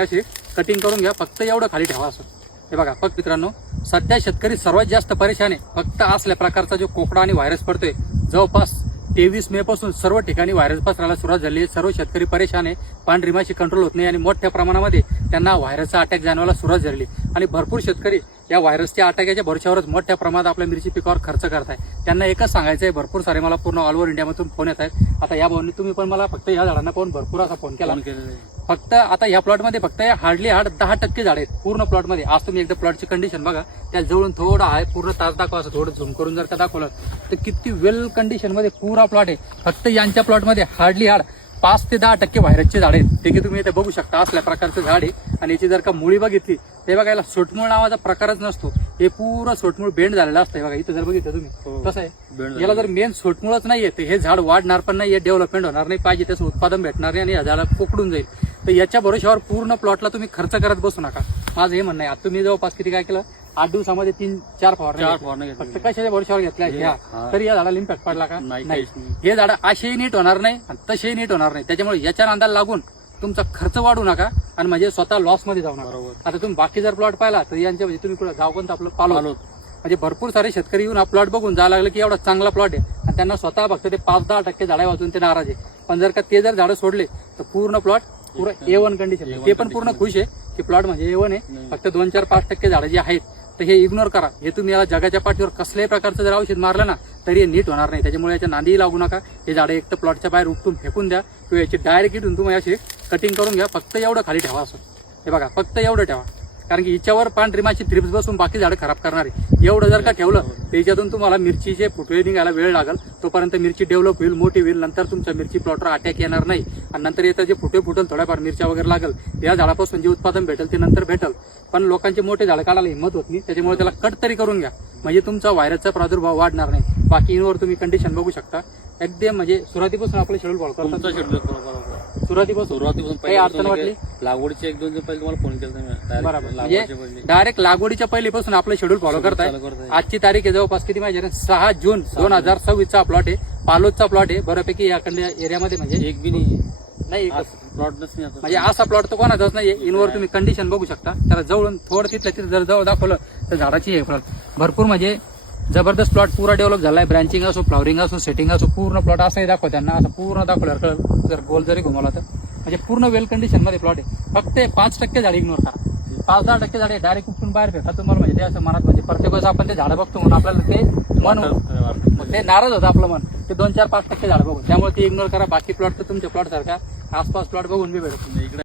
अशी कटिंग करून घ्या, फक्त एवढं खाली ठेवा असं. हे बघा फक्त मित्रांनो, सध्या शेतकरी सर्वात जास्त परेशान आहे फक्त असल्या प्रकारचा जो कोकडा आणि व्हायरस पडतोय. जवळपास 23 मे पासून सर्व ठिकाणी व्हायरस पसरायला सुरुवात झाली आहे. सर्व शेतकरी परेशान आहे, पांढरी माशी कंट्रोल होत नाही आणि मोठ्या प्रमाणामध्ये त्यांना व्हायरसचा अटॅक जाणवायला सुरुवात झाली आणि भरपूर शेतकरी या व्हायरसच्या अटॅकाच्या भरोश्यावरच मोठ्या प्रमाणात आपल्या मिरची पिकावर खर्च करताय. त्यांना एकच सांगायचं आहे, भरपूर सारे मला पूर्ण ऑल ओव्हर इंडियामधून फोन येत आहेत. आता या भावनी तुम्ही पण मला फक्त या झाडांना पाहून भरपूर असा फोन केला. फक्त आता या प्लॉटमध्ये फक्त हार्डली 10% झाड आहेत पूर्ण प्लॉटमध्ये. आज तुम्ही एकदा प्लॉटची कंडिशन बघा, त्या जवळून थोडा आहे पूर्ण तास दाखवा, असं थोडं झूम करून जर का दाखवलं तर किती वेल कंडिशन मध्ये पुरा प्लॉट आहे. फक्त यांच्या प्लॉटमध्ये हार्डली 5 ते 10% व्हायरसचे झाड आहेत. ते की तुम्ही इथे बघू शकता असल्या प्रकारचं झाड आहे. आणि याची जर का मुळी बघितली ते बघायला सोटमूळ नावाचा प्रकारच नसतो, हे पुरं सोटमूळ बेंड झालेलं असतं. बघा इथं जर बघितलं तुम्ही कसं आहे, याला जर मेन सोटमूळच नाहीये तर हे झाड वाढणार पण नाहीये, डेव्हलपमेंट होणार नाही, पाहिजे तसं उत्पादन भेटणार नाही आणि या झाडाला कोकडून जाईल. तर याच्या भरोश्यावर पूर्ण प्लॉटला तुम्ही खर्च करत बसू नका, माझं हे म्हणणं आहे. आता तुम्ही जवळपास किती काय केलं, 8 दिवसामध्ये 3-4 फवारणी फक्त कशाच्या भरोश्यावर घेतल्या ह्या, तरी या झाडाला इम्पॅक्ट पडला का? नाही. हे झाड असेही नीट होणार नाही आणि तसेही नीट होणार नाही. त्याच्यामुळे याच्या नादाला लागून तुमचा खर्च वाढू नका आणि म्हणजे स्वतः लॉस मध्ये जाऊ नका. आता तुम्ही बाकी जर प्लॉट पाहिला तर यांच्या म्हणजे तुम्ही कुठं जाऊ कोणतं आपलं पालो, म्हणजे भरपूर सारे शेतकरी येऊन हा प्लॉट बघून जायला लागले की एवढा चांगला प्लॉट आहे आणि त्यांना स्वतः फक्त ते 5-10% झाडा वाचून ते नाराज आहे. पण जर का ते जर झाडं सोडले तर पूर्ण प्लॉट पुरं A1 कंडिशन, ते पण पूर्ण खुश आहे की प्लॉट म्हणजे A1 आहे. फक्त 2-4-5% झाडं जे आहेत तर हे इग्नोर करा. हे तुम्ही याला जगाच्या पाठीवर कसल्याही प्रकारचं जर औषध मारलं ना तरी हे नीट होणार नाही. त्याच्यामुळे याच्या नांदीही लागू नका. हे झाडं एक तर प्लॉटच्या बाहेर उपटून फेकून द्या किंवा याची डायरेक्ट इथून तुम्ही अशी कटिंग करून घ्या. फक्त एवढं खाली ठेवा असं. हे बघा फक्त एवढं ठेवा, कारण की हिच्यावर पांढरी माशी थ्रिप्स बसून बाकी झाडं खराब करणार आहे. एवढं जर का ठेवलं तर याच्यातून तुम्हाला मिरचीचे फुटवे निघायला वेळ लागेल, तोपर्यंत मिरची डेव्हलप होईल, मोठी होईल. नंतर तुमच्या मिरची प्लॉटवर अटॅक येणार नाही आणि नंतर येतं जे फुटवे फुटेल थोड्याफार मिरच्या वगैरे लागेल, या झाडापासून जे उत्पादन भेटेल ते नंतर भेटेल. पण लोकांचे मोठे झाडं काढायला हिंमत होत नाही, त्याच्यामुळे त्याला कट तरी करून घ्या म्हणजे तुमचा व्हायरसचा प्रादुर्भाव वाढणार नाही. बाकी इनवर तुम्ही कंडिशन बघू शकता एकदम म्हणजे सुरुवातीपासून आपलं शेड्यूल फॉलो करतात. सुरुवातीपासून काही अडचण वाटली लागवडीचे 1-2 दिवस पहिले तुम्हाला फोन केला बरोबर, म्हणजे डायरेक्ट लागवडीच्या पहिलीपासून आपलं शेड्यूल फॉलो करताय. आजची तारीख आहे जवळपास किती माहिती 6 जून 2026चा प्लॉट आहे, पालोदचा प्लॉट आहे. बऱ्यापैकी या एरियामध्ये म्हणजे एक बी नाही प्लॉट म्हणजे असा प्लॉट तर कोणाचाच नाहीये. इनवर तुम्ही कंडिशन बघू शकता. त्याला जवळून थोडं तिथल्या तिथे जर जवळ दाखवलं तर झाडाची हे प्लॉट भरपूर म्हणजे जबरदस्त प्लॉट पुरा डेव्हलप झालाय. ब्रँचिंग असो, फ्लॉवरिंग असो, सेटिंग असो, पूर्ण प्लॉट असंही दाखव त्यांना, असं पूर्ण दाखवल्यावर कळलं. जर गोल जरी घुमवला तर म्हणजे पूर्ण वेल कंडिशन मध्ये प्लॉट आहे. फक्त 5% झाड इग्नोर करा, 5-10% झाडे डायरेक्ट उपटून बाहेर फेका. तुम्हाला म्हणजे ते असं मनात म्हणजे प्रत्येक वेळेस आपण ते झाडं बघतो म्हणून आपल्याला ते मन ते नाराज होतं आपलं मन, ते 2-4-5% झाडं बघून. त्यामुळे ते इग्नोर करा. बाकी प्लॉट तर तुमच्या प्लॉट सारखा आसपास प्लॉट बघून बी भेटत.